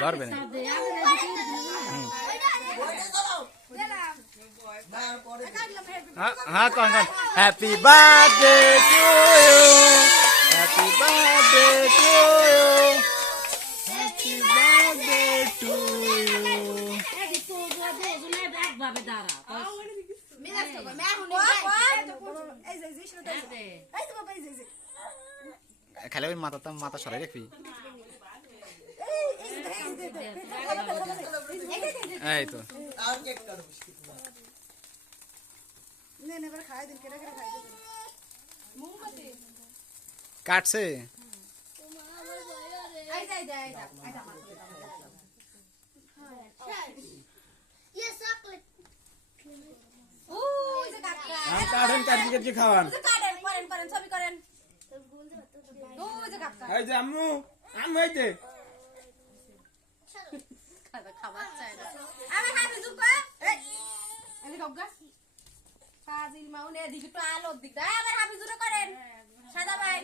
ধরবে না হ্যাঁ কন কন happy birthday to you happy birthday to you happy birthday to খালি ওই মাথা সরাই রাখবি এই তো কাটছে কাটেন কাটি খাওয়ান এই যে আম্মু আম্মু এই যে খাবার চাই না আমি হাতে দুপা এই এনে গগা ফাজিল মাউনে দিকে তো আলো দিক দা আবার হাবি জুরে করেন সাদা ভাই